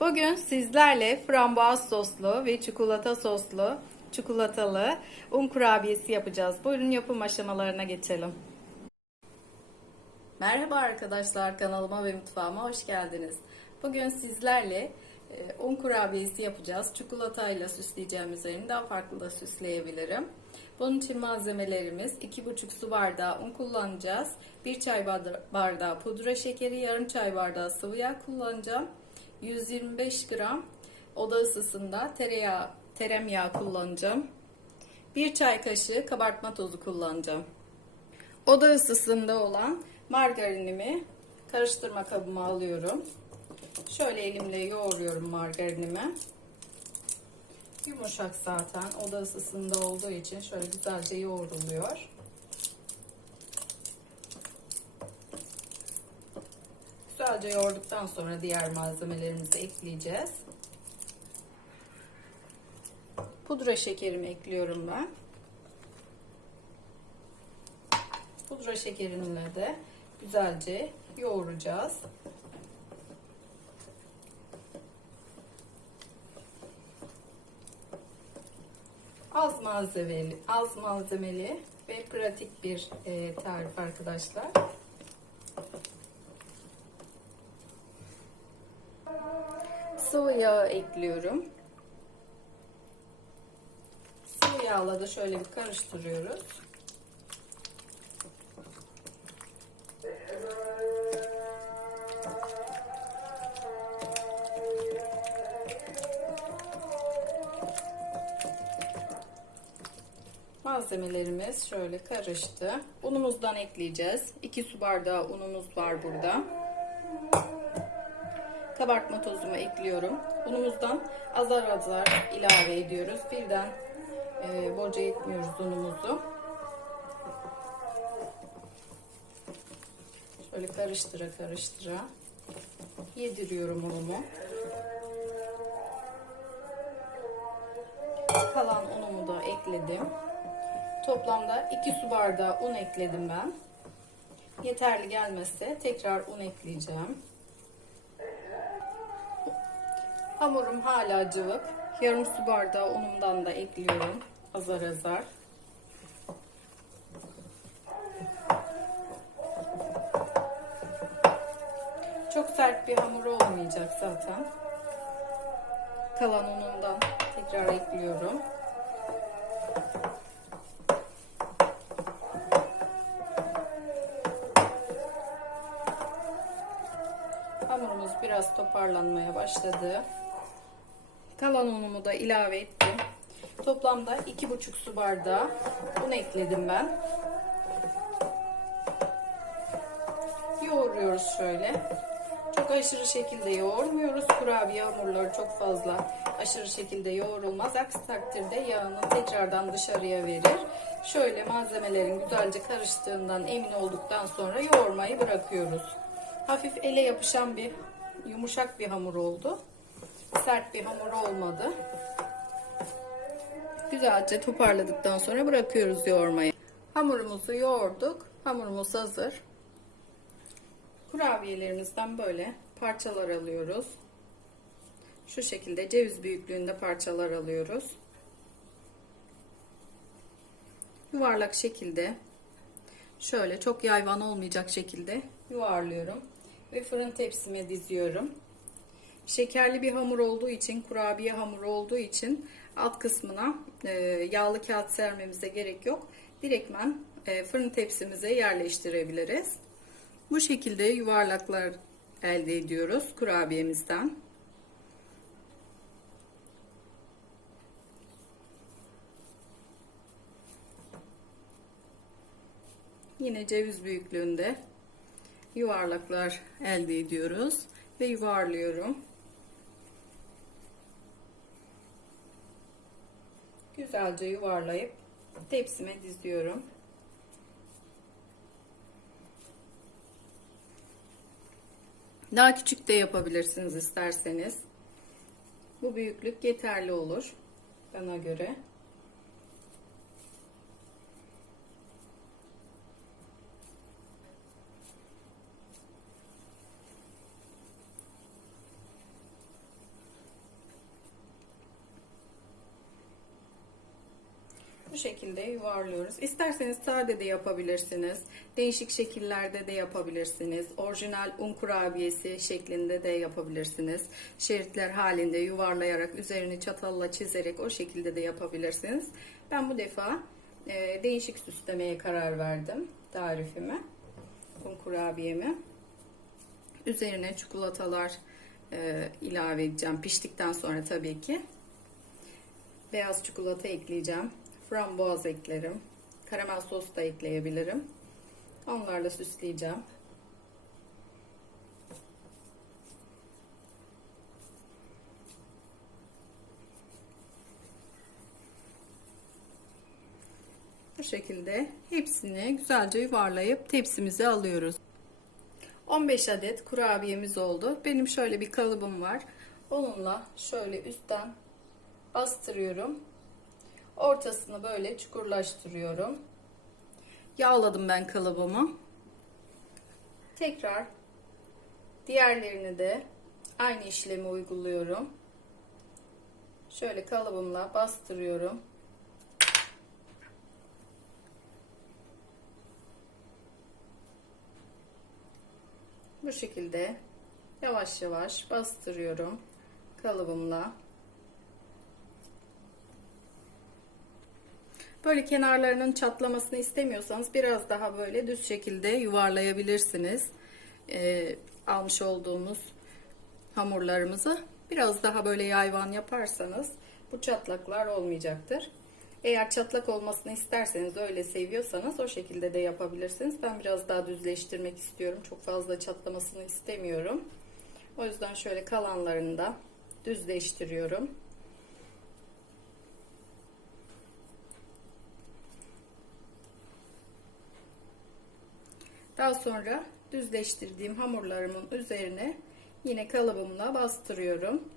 Bugün sizlerle frambuaz soslu ve çikolata soslu, çikolatalı un kurabiyesi yapacağız. Buyurun yapım aşamalarına geçelim. Merhaba arkadaşlar kanalıma ve mutfağıma hoş geldiniz. Bugün sizlerle e, un kurabiyesi yapacağız. Çikolatayla süsleyeceğim üzerini daha farklı da süsleyebilirim. Bunun için malzemelerimiz 2,5 su bardağı un kullanacağız. 1 çay bardağı pudra şekeri, yarım çay bardağı sıvı yağ kullanacağım. 125 gram oda ısısında tereyağı, teremyağı kullanacağım. 1 çay kaşığı kabartma tozu kullanacağım. Oda ısısında olan margarinimi karıştırma kabıma alıyorum. Şöyle elimle yoğuruyorum margarinimi. Yumuşak zaten oda ısısında olduğu için şöyle güzelce yoğruluyor. Güzelce yoğurduktan sonra diğer malzemelerimizi ekleyeceğiz. Pudra şekerimi ekliyorum ben. Pudra şekerinle de güzelce yoğuracağız. Az malzemeli, az malzemeli ve pratik bir e, tarif arkadaşlar. Sıvı yağ ekliyorum. Sıvı yağla da şöyle bir karıştırıyoruz. Malzemelerimiz şöyle karıştı. Unumuzdan ekleyeceğiz. 2 su bardağı unumuz var burada. Kabartma tozumu ekliyorum. Unumuzdan azar azar ilave ediyoruz. Birden e, boca etmiyoruz unumuzu. Şöyle karıştıra karıştıra yediriyorum unumu. Kalan unumu da ekledim. Toplamda 2 su bardağı un ekledim ben. Yeterli gelmezse tekrar un ekleyeceğim. Hamurum hala cıvık. Yarım su bardağı unumdan da ekliyorum. Azar azar. Çok sert bir hamur olmayacak zaten. Kalan unundan tekrar ekliyorum. Hamurumuz biraz toparlanmaya başladı. Kalan unumu da ilave ettim. Toplamda 2,5 su bardağı un ekledim ben. Yoğuruyoruz şöyle. Çok aşırı şekilde yoğurmuyoruz. Kurabiye hamurları çok fazla aşırı şekilde yoğrulmaz. Aksi takdirde yağını tekrardan dışarıya verir. Şöyle malzemelerin güzelce karıştığından emin olduktan sonra yoğurmayı bırakıyoruz. Hafif ele yapışan bir yumuşak bir hamur oldu. Sert bir hamur olmadı. Güzelce toparladıktan sonra bırakıyoruz yoğurmayı. Hamurumuzu yoğurduk. Hamurumuz hazır. Kurabiyelerimizden böyle parçalar alıyoruz. Şu şekilde ceviz büyüklüğünde parçalar alıyoruz. Yuvarlak şekilde şöyle çok yayvan olmayacak şekilde yuvarlıyorum ve fırın tepsime diziyorum. Şekerli bir hamur olduğu için, kurabiye hamuru olduğu için alt kısmına e, yağlı kağıt sermemize gerek yok. Direktmen e, fırın tepsimize yerleştirebiliriz. Bu şekilde yuvarlaklar elde ediyoruz kurabiyemizden. Yine ceviz büyüklüğünde yuvarlaklar elde ediyoruz ve yuvarlıyorum. Güzelce yuvarlayıp tepsime diziyorum. Daha küçük de yapabilirsiniz isterseniz. Bu büyüklük yeterli olur bana göre. Şekilde yuvarlıyoruz. İsterseniz sade de yapabilirsiniz. Değişik şekillerde de yapabilirsiniz. Orijinal un kurabiyesi şeklinde de yapabilirsiniz. Şeritler halinde yuvarlayarak üzerini çatalla çizerek o şekilde de yapabilirsiniz. Ben bu defa e, değişik süslemeye karar verdim tarifimi. Un kurabiyemi. Üzerine çikolatalar e, ilave edeceğim. Piştikten sonra tabii ki. Beyaz çikolata ekleyeceğim. Frambuaz eklerim. Karamel sos da ekleyebilirim. Onlarla süsleyeceğim. Bu şekilde hepsini güzelce yuvarlayıp tepsimize alıyoruz. 15 adet kurabiyemiz oldu. Benim şöyle bir kalıbım var. Onunla şöyle üstten bastırıyorum. Ortasını böyle çukurlaştırıyorum. Yağladım ben kalıbımı. Tekrar diğerlerini de aynı işlemi uyguluyorum. Şöyle kalıbımla bastırıyorum. Bu şekilde yavaş yavaş bastırıyorum kalıbımla. Böyle kenarlarının çatlamasını istemiyorsanız biraz daha böyle düz şekilde yuvarlayabilirsiniz. Ee, almış olduğumuz hamurlarımızı biraz daha böyle yayvan yaparsanız bu çatlaklar olmayacaktır. Eğer çatlak olmasını isterseniz öyle seviyorsanız o şekilde de yapabilirsiniz. Ben biraz daha düzleştirmek istiyorum. Çok fazla çatlamasını istemiyorum. O yüzden şöyle kalanlarını da düzleştiriyorum. Daha sonra düzleştirdiğim hamurlarımın üzerine yine kalıbımla bastırıyorum.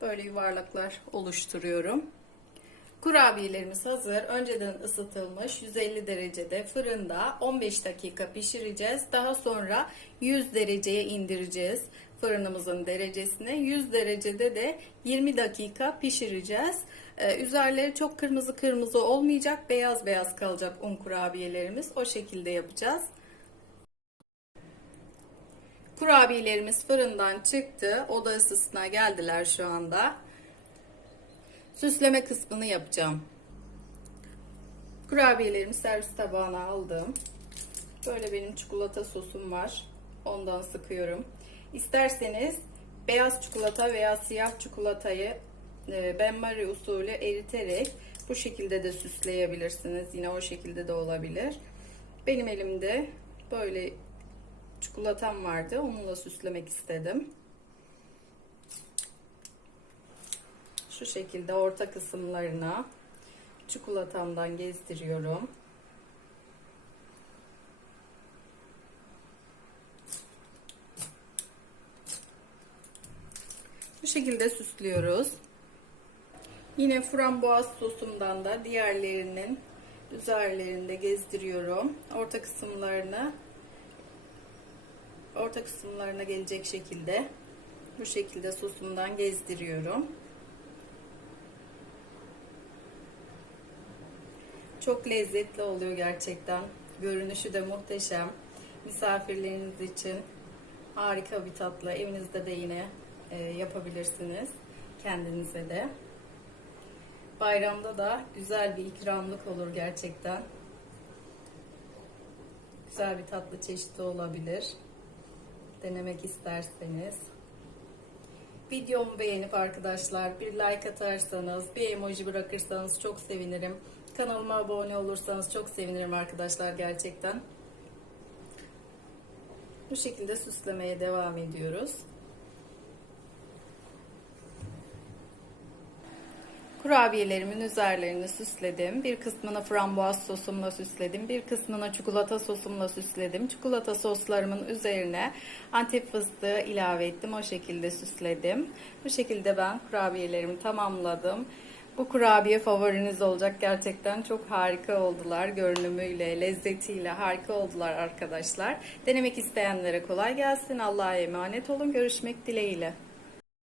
Böyle yuvarlaklar oluşturuyorum. Kurabiyelerimiz hazır. Önceden ısıtılmış 150 derecede fırında 15 dakika pişireceğiz. Daha sonra 100 dereceye indireceğiz fırınımızın derecesine. 100 derecede de 20 dakika pişireceğiz. Ee, üzerleri çok kırmızı kırmızı olmayacak. Beyaz beyaz kalacak un kurabiyelerimiz. O şekilde yapacağız. Kurabiyelerimiz fırından çıktı. Oda ısısına geldiler şu anda. Süsleme kısmını yapacağım. Kurabiyelerimi servis tabağına aldım. Böyle benim çikolata sosum var. Ondan sıkıyorum. İsterseniz beyaz çikolata veya siyah çikolatayı e, benmari usulü eriterek bu şekilde de süsleyebilirsiniz. Yine o şekilde de olabilir. Benim elimde böyle çikolatam vardı. Onunla süslemek istedim. Şu şekilde orta kısımlarına çikolatamdan gezdiriyorum. Şekilde süslüyoruz. Yine frambuaz sosumdan da diğerlerinin üzerlerinde gezdiriyorum. Orta kısımlarını orta kısımlarına gelecek şekilde bu şekilde sosumdan gezdiriyorum. Çok lezzetli oluyor gerçekten. Görünüşü de muhteşem. Misafirleriniz için harika bir tatlı. Evinizde de yine yapabilirsiniz. Kendinize de. Bayramda da güzel bir ikramlık olur gerçekten. Güzel bir tatlı çeşidi olabilir. Denemek isterseniz. Videomu beğenip arkadaşlar bir like atarsanız, bir emoji bırakırsanız çok sevinirim. Kanalıma abone olursanız çok sevinirim arkadaşlar gerçekten. Bu şekilde süslemeye devam ediyoruz. Kurabiyelerimin üzerlerini süsledim. Bir kısmını frambuaz sosumla süsledim. Bir kısmını çikolata sosumla süsledim. Çikolata soslarımın üzerine antep fıstığı ilave ettim. O şekilde süsledim. Bu şekilde ben kurabiyelerimi tamamladım. Bu kurabiye favoriniz olacak. Gerçekten çok harika oldular. Görünümüyle, lezzetiyle harika oldular arkadaşlar. Denemek isteyenlere kolay gelsin. Allah'a emanet olun. Görüşmek dileğiyle.